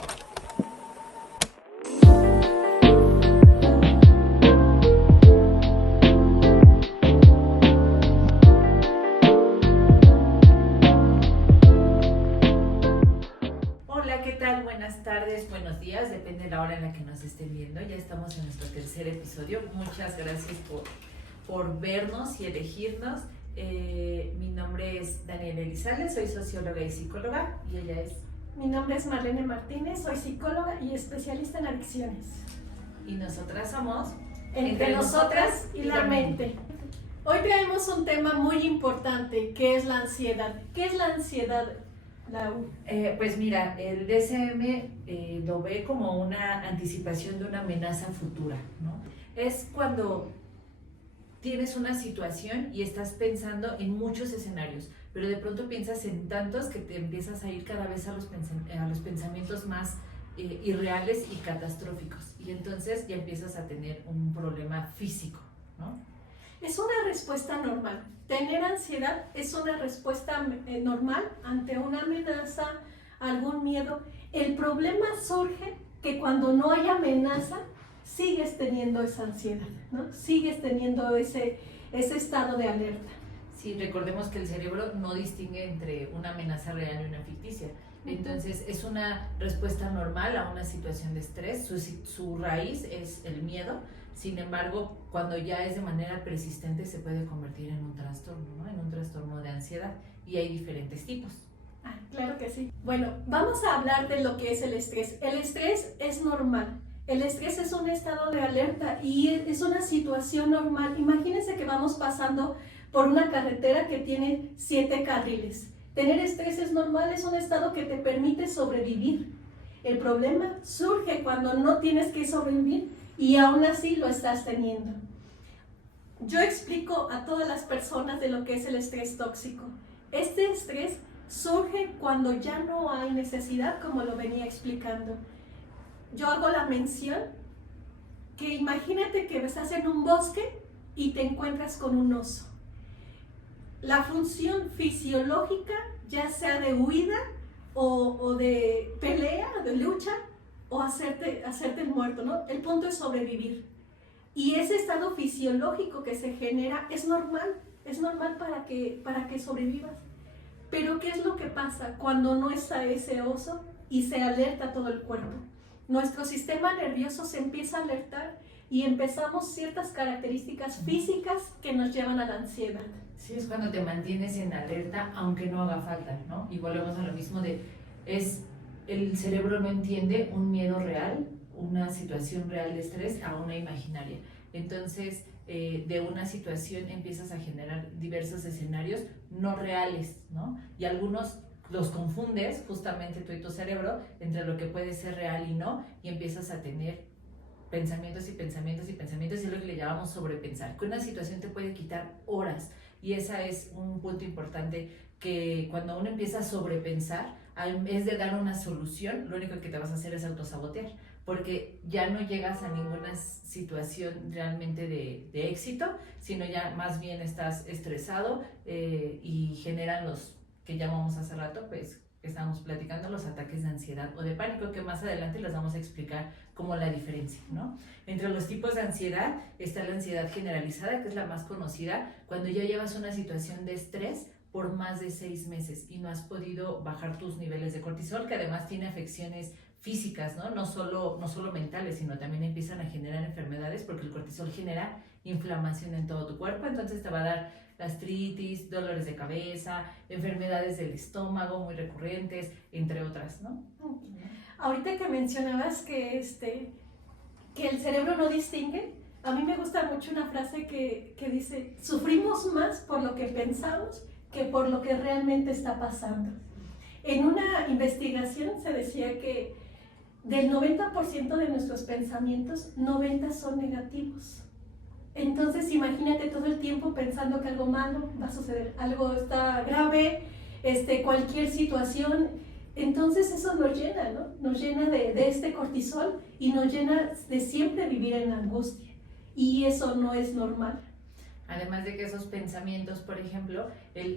Hola, ¿qué tal? Buenas tardes, buenos días, depende de la hora en la que nos estén viendo. Ya estamos en nuestro tercer episodio. Muchas gracias por vernos y elegirnos. Mi nombre es Daniela Elizalde, soy socióloga y psicóloga, y ella es... Mi nombre es Marlene Martínez, soy psicóloga y especialista en adicciones. Y nosotras somos... Entre nosotras y la mente. Hoy traemos un tema muy importante, que es la ansiedad. ¿Qué es la ansiedad, Lau? Pues mira, el DSM lo ve como una anticipación de una amenaza futura, ¿no? Es cuando tienes una situación y estás pensando en muchos escenarios, pero de pronto piensas en tantos que te empiezas a ir cada vez a los pensamientos más irreales y catastróficos, y entonces ya empiezas a tener un problema físico, ¿no? Es una respuesta normal. Tener ansiedad es una respuesta normal ante una amenaza, algún miedo. El problema surge que cuando no hay amenaza, sigues teniendo esa ansiedad, ¿no? Sigues teniendo ese estado de alerta. Sí, recordemos que el cerebro no distingue entre una amenaza real y una ficticia. Entonces es una respuesta normal a una situación de estrés. Su raíz es el miedo. Sin embargo, cuando ya es de manera persistente, se puede convertir en un trastorno, ¿no? En un trastorno de ansiedad, y hay diferentes tipos. Ah, claro que sí. Bueno, vamos a hablar de lo que es el estrés. El estrés es normal. El estrés es un estado de alerta y es una situación normal. Imagínense que vamos pasando por una carretera que tiene 7 carriles. Tener estrés es normal, es un estado que te permite sobrevivir. El problema surge cuando no tienes que sobrevivir y aún así lo estás teniendo. Yo explico a todas las personas de lo que es el estrés tóxico. Este estrés surge cuando ya no hay necesidad, como lo venía explicando. Yo hago la mención que imagínate que estás en un bosque y te encuentras con un oso. La función fisiológica, ya sea de huida o de pelea, de lucha, o hacerte el muerto, ¿no? El punto es sobrevivir. Y ese estado fisiológico que se genera es normal para que sobrevivas. Pero ¿qué es lo que pasa cuando no está ese oso y se alerta todo el cuerpo? Nuestro sistema nervioso se empieza a alertar y empezamos ciertas características físicas que nos llevan a la ansiedad. Sí, es cuando te mantienes en alerta aunque no haga falta, ¿no? Y volvemos a lo mismo el cerebro no entiende un miedo real, una situación real de estrés, a una imaginaria. Entonces, de una situación empiezas a generar diversos escenarios no reales, ¿no? Y algunos los confundes, justamente tú y tu cerebro, entre lo que puede ser real y no, y empiezas a tener pensamientos y pensamientos y pensamientos, y es lo que le llamamos sobrepensar, que una situación te puede quitar horas, y ese es un punto importante, que cuando uno empieza a sobrepensar, en vez de dar una solución, lo único que te vas a hacer es autosabotear, porque ya no llegas a ninguna situación realmente de éxito, sino ya más bien estás estresado, y generan los que llamamos hace rato, pues que estábamos platicando, los ataques de ansiedad o de pánico, que más adelante les vamos a explicar como la diferencia, ¿no? Entre los tipos de ansiedad está la ansiedad generalizada, que es la más conocida, cuando ya llevas una situación de estrés por más de 6 meses y no has podido bajar tus niveles de cortisol, que además tiene afecciones físicas, ¿no? No solo mentales, sino también empiezan a generar enfermedades, porque el cortisol genera inflamación en todo tu cuerpo, entonces te va a dar gastritis, dolores de cabeza, enfermedades del estómago muy recurrentes, entre otras, ¿no? Ahorita que mencionabas que el cerebro no distingue, a mí me gusta mucho una frase que dice: sufrimos más por lo que pensamos que por lo que realmente está pasando. En una investigación se decía que del 90% de nuestros pensamientos, 90 son negativos. Entonces imagínate todo el tiempo pensando que algo malo va a suceder, algo está grave, cualquier situación. Entonces eso nos llena, ¿no? Nos llena de este cortisol y nos llena de siempre vivir en angustia. Y eso no es normal. Además de que esos pensamientos, por ejemplo,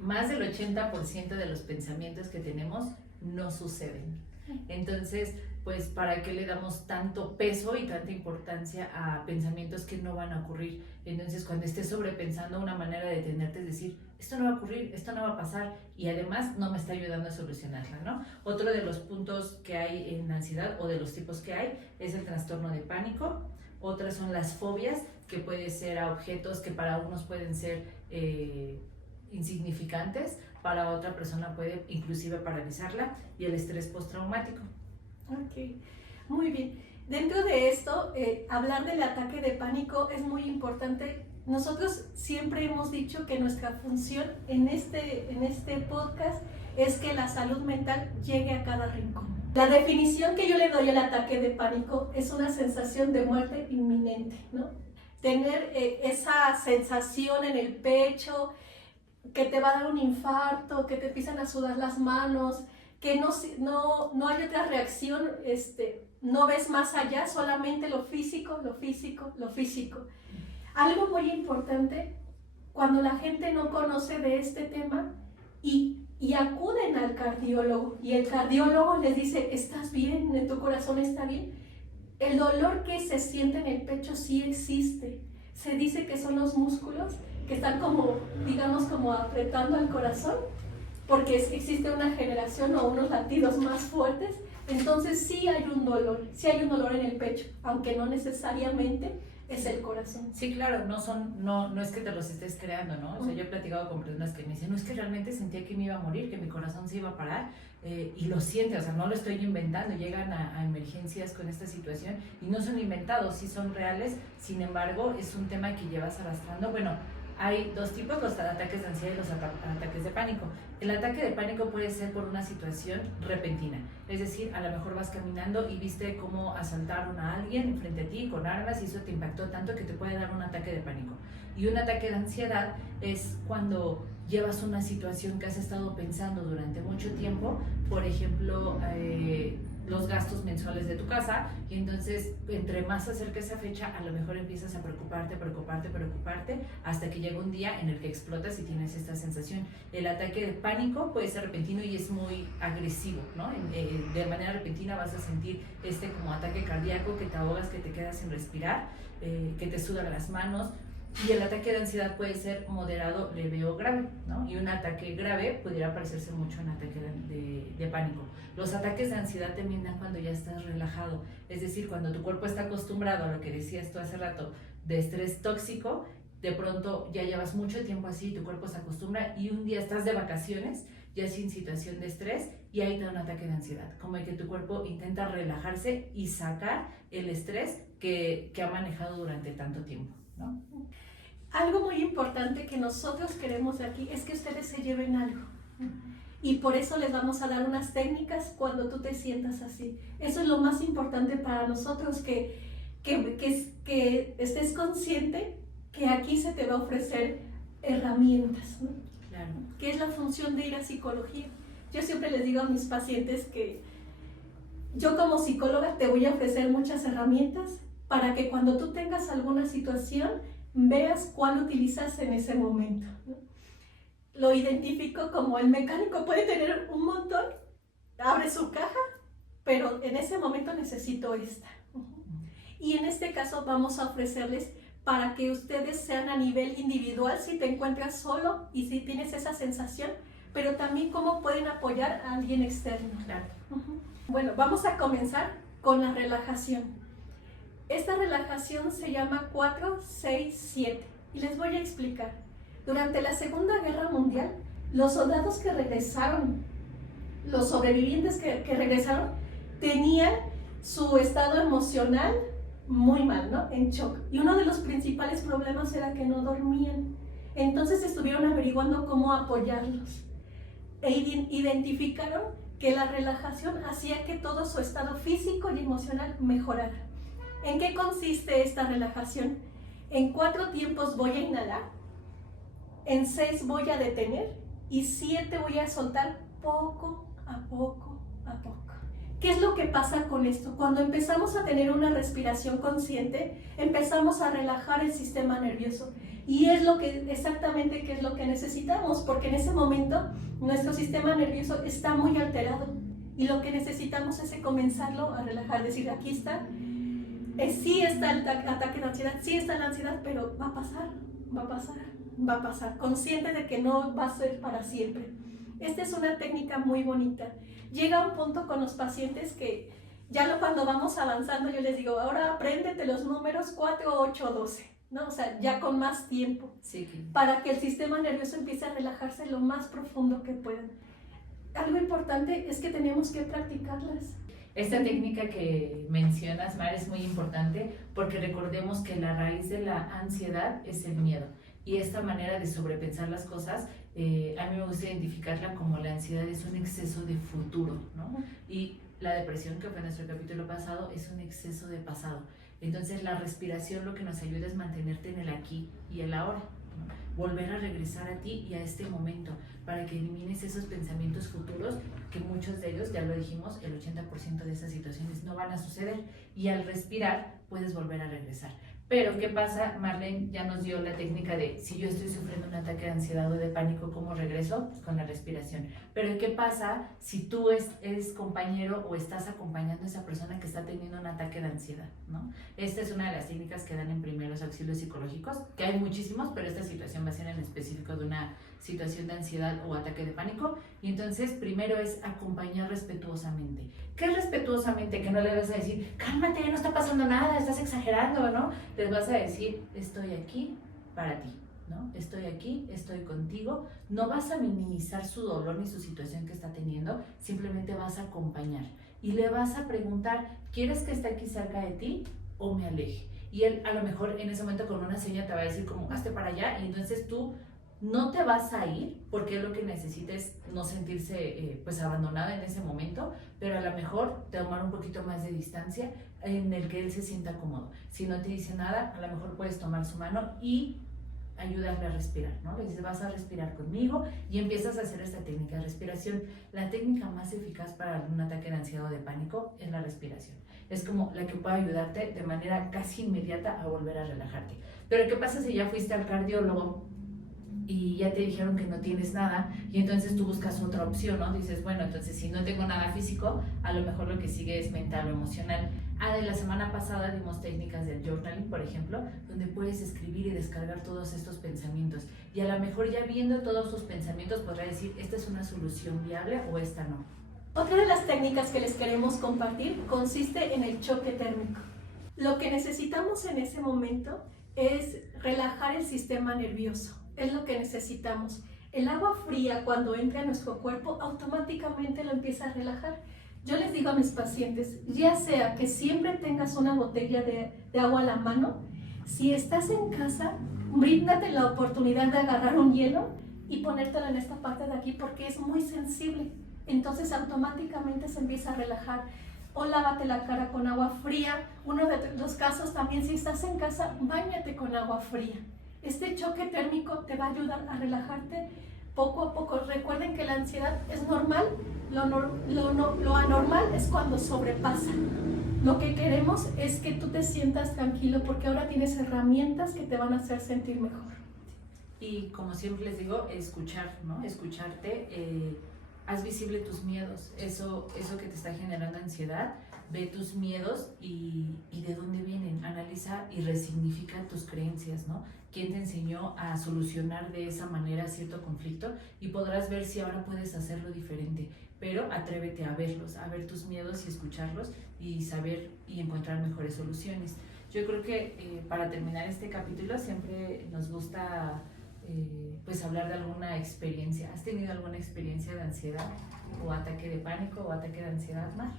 más del 80% de los pensamientos que tenemos no suceden. Entonces, pues ¿para qué le damos tanto peso y tanta importancia a pensamientos que no van a ocurrir? Entonces cuando estés sobrepensando, una manera de detenerte es decir, esto no va a ocurrir, esto no va a pasar y además no me está ayudando a solucionarla, ¿no? Otro de los puntos que hay en ansiedad o de los tipos que hay es el trastorno de pánico. Otras son las fobias, que puede ser a objetos que para unos pueden ser insignificantes, para otra persona puede inclusive paralizarla, y el estrés postraumático. Ok, muy bien. Dentro de esto, hablar del ataque de pánico es muy importante. Nosotros siempre hemos dicho que nuestra función en este podcast es que la salud mental llegue a cada rincón. La definición que yo le doy al ataque de pánico es una sensación de muerte inminente, ¿no? Tener esa sensación en el pecho, que te va a dar un infarto, que te empiezan a sudar las manos, que no hay otra reacción, no ves más allá, solamente lo físico, lo físico, lo físico. Algo muy importante, cuando la gente no conoce de este tema y acuden al cardiólogo y el cardiólogo les dice, ¿estás bien? ¿Tu corazón está bien? El dolor que se siente en el pecho sí existe. Se dice que son los músculos que están como, digamos, como apretando al corazón, porque existe una generación o unos latidos más fuertes. Entonces sí hay un dolor en el pecho, aunque no necesariamente es el corazón. Sí, claro, no es que te los estés creando, ¿no? O sea, yo he platicado con personas que me dicen, no, es que realmente sentía que me iba a morir, que mi corazón se iba a parar, y lo siente, o sea, no lo estoy inventando, llegan a emergencias con esta situación y no son inventados, sí son reales, sin embargo, es un tema que llevas arrastrando. Bueno, hay dos tipos, los ataques de ansiedad y los ataques de pánico. El ataque de pánico puede ser por una situación repentina, es decir, a lo mejor vas caminando y viste cómo asaltaron a alguien frente a ti con armas y eso te impactó tanto que te puede dar un ataque de pánico. Y un ataque de ansiedad es cuando llevas una situación que has estado pensando durante mucho tiempo, por ejemplo, los gastos mensuales de tu casa, y entonces entre más se acerca esa fecha, a lo mejor empiezas a preocuparte, hasta que llega un día en el que explotas y tienes esta sensación. El ataque de pánico puede ser repentino y es muy agresivo, ¿no? De manera repentina vas a sentir como ataque cardíaco, que te ahogas, que te quedas sin respirar, que te sudan las manos. Y el ataque de ansiedad puede ser moderado, leve o grave, ¿no? Y un ataque grave pudiera parecerse mucho a un ataque de pánico. Los ataques de ansiedad también dan cuando ya estás relajado, es decir, cuando tu cuerpo está acostumbrado a lo que decías tú hace rato, de estrés tóxico, de pronto ya llevas mucho tiempo así, tu cuerpo se acostumbra y un día estás de vacaciones, ya sin situación de estrés, y ahí te da un ataque de ansiedad, como el que tu cuerpo intenta relajarse y sacar el estrés que ha manejado durante tanto tiempo, ¿no? Algo muy importante que nosotros queremos de aquí es que ustedes se lleven algo. Y por eso les vamos a dar unas técnicas cuando tú te sientas así. Eso es lo más importante para nosotros, que estés consciente que aquí se te va a ofrecer herramientas, ¿no? Claro. Que es la función de ir a psicología. Yo siempre les digo a mis pacientes que yo como psicóloga te voy a ofrecer muchas herramientas para que cuando tú tengas alguna situación veas cuál utilizas en ese momento, ¿no? Lo identifico como el mecánico puede tener un montón, abre su caja, pero en ese momento necesito esta. Y en este caso vamos a ofrecerles para que ustedes sean a nivel individual si te encuentras solo y si tienes esa sensación, pero también cómo pueden apoyar a alguien externo. Claro. Bueno, vamos a comenzar con la relajación. Esta relajación se llama 4-6-7 y les voy a explicar. Durante la Segunda Guerra Mundial, los soldados que regresaron, los sobrevivientes que regresaron, tenían su estado emocional muy mal, ¿no? En shock. Y uno de los principales problemas era que no dormían. Entonces estuvieron averiguando cómo apoyarlos. E identificaron que la relajación hacía que todo su estado físico y emocional mejorara. ¿En qué consiste esta relajación? En 4 tiempos voy a inhalar, en 6 voy a detener y 7 voy a soltar poco a poco a poco. ¿Qué es lo que pasa con esto? Cuando empezamos a tener una respiración consciente, empezamos a relajar el sistema nervioso. Y es exactamente qué es lo que necesitamos, porque en ese momento nuestro sistema nervioso está muy alterado Y lo que necesitamos es comenzarlo a relajar, decir, aquí está, sí está el ataque de ansiedad, sí está la ansiedad, pero va a pasar, va a pasar, va a pasar. Consciente de que no va a ser para siempre. Esta es una técnica muy bonita. Llega un punto con los pacientes que cuando vamos avanzando yo les digo, ahora apréndete los números 4, 8, 12, ¿no? O sea, ya con más tiempo, sí, para que el sistema nervioso empiece a relajarse lo más profundo que pueda. Algo importante es que tenemos que practicarlas. Esta técnica que mencionas, Mar, es muy importante porque recordemos que la raíz de la ansiedad es el miedo. Y esta manera de sobrepensar las cosas, a mí me gusta identificarla como la ansiedad es un exceso de futuro, ¿no? Y la depresión, que fue nuestro capítulo pasado, es un exceso de pasado. Entonces la respiración lo que nos ayuda es mantenerte en el aquí y el ahora, ¿no? Volver a regresar a ti y a este momento para que elimines esos pensamientos futuros, que muchos de ellos, ya lo dijimos, el 80% de esas situaciones no van a suceder, y al respirar puedes volver a regresar. Pero, ¿qué pasa? Marlene ya nos dio la técnica de si yo estoy sufriendo un ataque de ansiedad o de pánico, ¿cómo regreso? Pues con la respiración. Pero, ¿qué pasa si tú eres compañero o estás acompañando a esa persona que está teniendo un ataque de ansiedad, ¿no? Esta es una de las técnicas que dan en primeros auxilios psicológicos, que hay muchísimos, pero esta situación va a ser en específico de una situación de ansiedad o ataque de pánico. Y entonces, primero es acompañar respetuosamente. ¿Qué es respetuosamente? Que no le vas a decir, cálmate, no está pasando nada, estás exagerando, ¿no? Les vas a decir, estoy aquí para ti, ¿no? Estoy aquí, estoy contigo. No vas a minimizar su dolor ni su situación que está teniendo, simplemente vas a acompañar. Y le vas a preguntar, ¿quieres que esté aquí cerca de ti o me aleje? Y él a lo mejor en ese momento con una seña te va a decir como, hazte para allá, y entonces tú no te vas a ir porque es lo que necesita es no sentirse pues abandonada en ese momento, pero a lo mejor tomar un poquito más de distancia en el que él se sienta cómodo. Si no te dice nada, a lo mejor puedes tomar su mano y ayudarle a respirar, ¿no? Le dices, vas a respirar conmigo, y empiezas a hacer esta técnica de respiración. La técnica más eficaz para un ataque de ansiedad o de pánico es la respiración. Es como la que puede ayudarte de manera casi inmediata a volver a relajarte. Pero ¿qué pasa si ya fuiste al cardiólogo y ya te dijeron que no tienes nada, y entonces tú buscas otra opción, ¿no? Dices, bueno, entonces si no tengo nada físico, a lo mejor lo que sigue es mental o emocional. De la semana pasada dimos técnicas del journaling, por ejemplo, donde puedes escribir y descargar todos estos pensamientos, y a lo mejor ya viendo todos tus pensamientos podrás decir, esta es una solución viable o esta no. Otra de las técnicas que les queremos compartir consiste en el choque térmico. Lo que necesitamos en ese momento es relajar el sistema nervioso. Es lo que necesitamos. El agua fría, cuando entra en nuestro cuerpo, automáticamente lo empieza a relajar. Yo les digo a mis pacientes, ya sea que siempre tengas una botella de agua a la mano, si estás en casa, bríndate la oportunidad de agarrar un hielo y ponértelo en esta parte de aquí porque es muy sensible. Entonces automáticamente se empieza a relajar. O lávate la cara con agua fría. Uno de los casos también, si estás en casa, báñate con agua fría. Este choque térmico te va a ayudar a relajarte poco a poco. Recuerden que la ansiedad es normal, lo anormal es cuando sobrepasa. Lo que queremos es que tú te sientas tranquilo porque ahora tienes herramientas que te van a hacer sentir mejor. Y como siempre les digo, escuchar, ¿no? Escucharte, haz visible tus miedos, eso que te está generando ansiedad. Ve tus miedos y de dónde vienen, analiza y resignifica tus creencias, ¿no? ¿Quién te enseñó a solucionar de esa manera cierto conflicto? Y podrás ver si ahora puedes hacerlo diferente, pero atrévete a verlos, a ver tus miedos y escucharlos y saber y encontrar mejores soluciones. Yo creo que para terminar este capítulo siempre nos gusta pues hablar de alguna experiencia. ¿Has tenido alguna experiencia de ansiedad o ataque de pánico o ataque de ansiedad, Mar?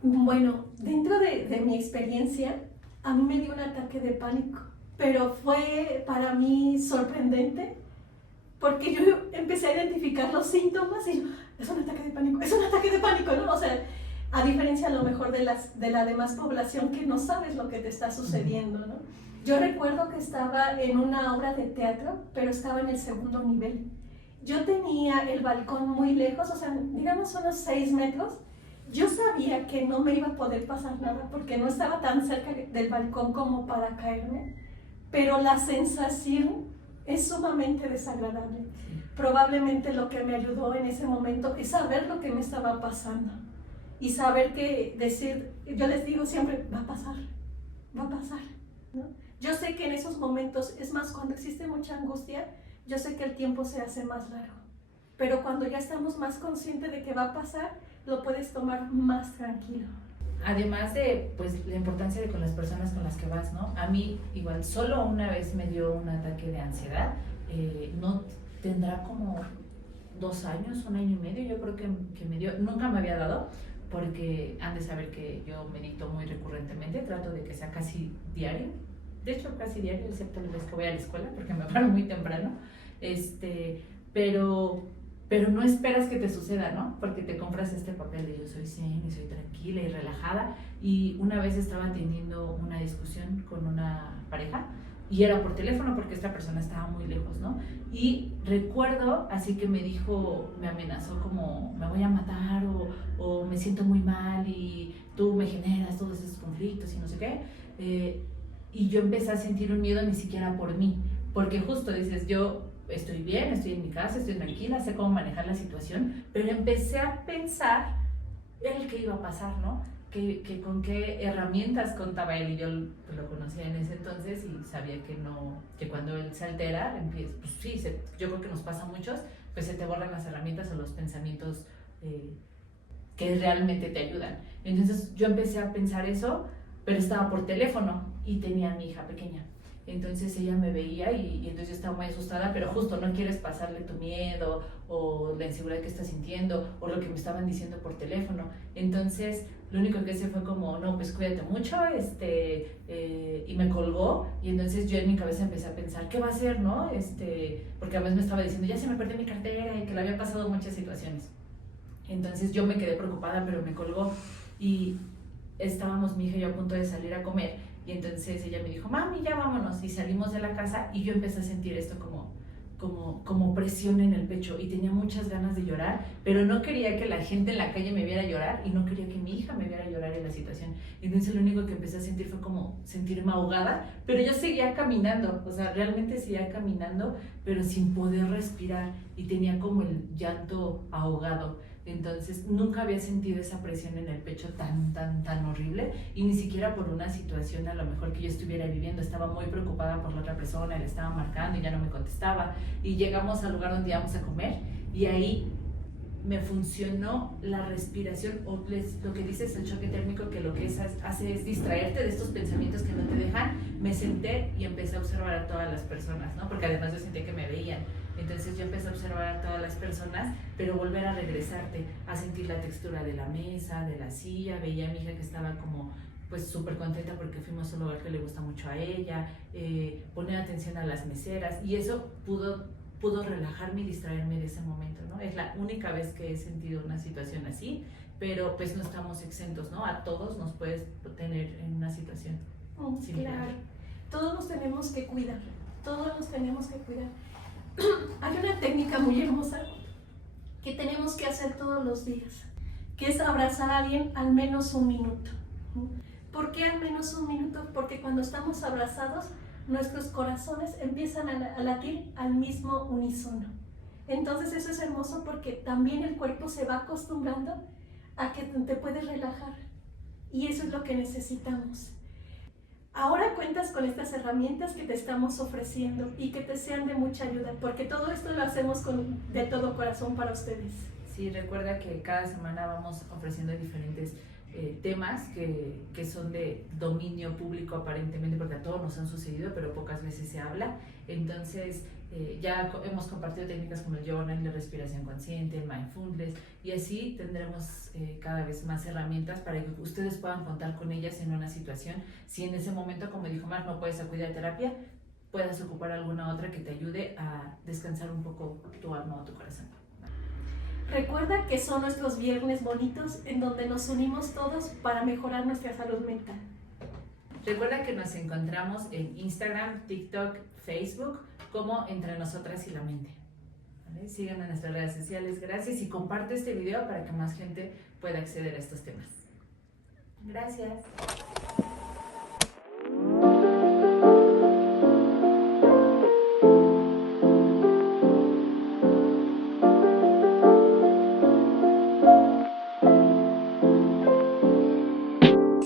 Bueno, dentro de mi experiencia, a mí me dio un ataque de pánico, pero fue para mí sorprendente porque yo empecé a identificar los síntomas y yo, es un ataque de pánico, ¿no? O sea, a diferencia a lo mejor de la demás población que no sabes lo que te está sucediendo, ¿no? Yo recuerdo que estaba en una obra de teatro, pero estaba en el segundo nivel. Yo tenía el balcón muy lejos, o sea, digamos unos 6 metros. Yo sabía que no me iba a poder pasar nada porque no estaba tan cerca del balcón como para caerme, pero la sensación es sumamente desagradable. Probablemente lo que me ayudó en ese momento es saber lo que me estaba pasando y saber que decir, yo les digo siempre, va a pasar, ¿no? Yo sé que en esos momentos, es más, cuando existe mucha angustia, yo sé que el tiempo se hace más largo, pero cuando ya estamos más conscientes de que va a pasar, lo puedes tomar más tranquilo. Además de pues la importancia de con las personas con las que vas, ¿no? A mí igual solo una vez me dio un ataque de ansiedad, no tendrá como 2 años, 1 año y medio, yo creo que me dio, nunca me había dado, porque han de saber que yo medito muy recurrentemente, trato de que sea casi diario, de hecho casi diario, excepto las veces que voy a la escuela, porque me paro muy temprano, pero no esperas que te suceda, ¿no? Porque te compras este papel de yo soy zen y soy tranquila y relajada. Y una vez estaba teniendo una discusión con una pareja y era por teléfono porque esta persona estaba muy lejos, ¿no? Y recuerdo así que me dijo, me amenazó como me voy a matar o me siento muy mal y tú me generas todos esos conflictos y no sé qué. Y yo empecé a sentir un miedo ni siquiera por mí, porque justo dices, yo estoy bien, estoy en mi casa, estoy tranquila, sé cómo manejar la situación, pero empecé a pensar en el que iba a pasar, ¿no? Que con qué herramientas contaba él, y yo pues, lo conocía en ese entonces y sabía que no, que cuando él se altera, pues sí, yo creo que nos pasa a muchos, pues se te borran las herramientas o los pensamientos que realmente te ayudan. Entonces yo empecé a pensar eso, pero estaba por teléfono y tenía a mi hija pequeña. Entonces ella me veía y entonces yo estaba muy asustada, pero justo no quieres pasarle tu miedo o la inseguridad que estás sintiendo o lo que me estaban diciendo por teléfono. Entonces lo único que hice fue como, no, pues cuídate mucho, y me colgó. Y entonces yo en mi cabeza empecé a pensar, ¿qué va a hacer, no? Porque a veces me estaba diciendo, ya se me perdió mi cartera y que le había pasado muchas situaciones. Entonces yo me quedé preocupada, pero me colgó y estábamos mi hija y yo a punto de salir a comer. Y entonces ella me dijo, mami, ya vámonos. Y salimos de la casa y yo empecé a sentir esto como presión en el pecho. Y tenía muchas ganas de llorar, pero no quería que la gente en la calle me viera llorar y no quería que mi hija me viera llorar en la situación. Y entonces lo único que empecé a sentir fue como sentirme ahogada, pero yo seguía caminando, o sea, realmente seguía caminando, pero sin poder respirar y tenía como el llanto ahogado. Entonces nunca había sentido esa presión en el pecho tan horrible y ni siquiera por una situación a lo mejor que yo estuviera viviendo. Estaba muy preocupada por la otra persona, le estaba marcando y ya no me contestaba. Y llegamos al lugar donde íbamos a comer y ahí me funcionó la respiración o lo que dices el choque térmico, que lo que hace es distraerte de estos pensamientos que no te dejan. Me senté y empecé a observar a todas las personas, ¿no? Porque además yo sentí que me veían. Entonces yo empecé a observar a todas las personas, pero volver a regresarte, a sentir la textura de la mesa, de la silla. Veía a mi hija que estaba como pues súper contenta porque fuimos a un lugar que le gusta mucho a ella, poner atención a las meseras y eso pudo relajarme y distraerme de ese momento, ¿no? Es la única vez que he sentido una situación así, pero pues no estamos exentos, ¿no? A todos nos puedes tener en una situación similar. Claro, todos nos tenemos que cuidar, todos nos tenemos que cuidar. Hay una técnica muy hermosa que tenemos que hacer todos los días, que es abrazar a alguien al menos 1 minuto. ¿Por qué al menos 1 minuto? Porque cuando estamos abrazados, nuestros corazones empiezan a latir al mismo unísono. Entonces eso es hermoso porque también el cuerpo se va acostumbrando a que te puedes relajar y eso es lo que necesitamos. Ahora cuentas con estas herramientas que te estamos ofreciendo y que te sean de mucha ayuda, porque todo esto lo hacemos de todo corazón para ustedes. Sí, recuerda que cada semana vamos ofreciendo diferentes temas que son de dominio público aparentemente, porque a todos nos han sucedido, pero pocas veces se habla. Entonces ya hemos compartido técnicas como el journal, la respiración consciente, el mindfulness, y así tendremos cada vez más herramientas para que ustedes puedan contar con ellas en una situación. Si en ese momento, como dijo Mar, no puedes acudir a terapia, puedas ocupar alguna otra que te ayude a descansar un poco tu alma o tu corazón. Recuerda que son nuestros viernes bonitos en donde nos unimos todos para mejorar nuestra salud mental. Recuerda que nos encontramos en Instagram, TikTok, Facebook como Entre Nosotras y la Mente. ¿Vale? Síganos en nuestras redes sociales. Gracias y comparte este video para que más gente pueda acceder a estos temas. Gracias.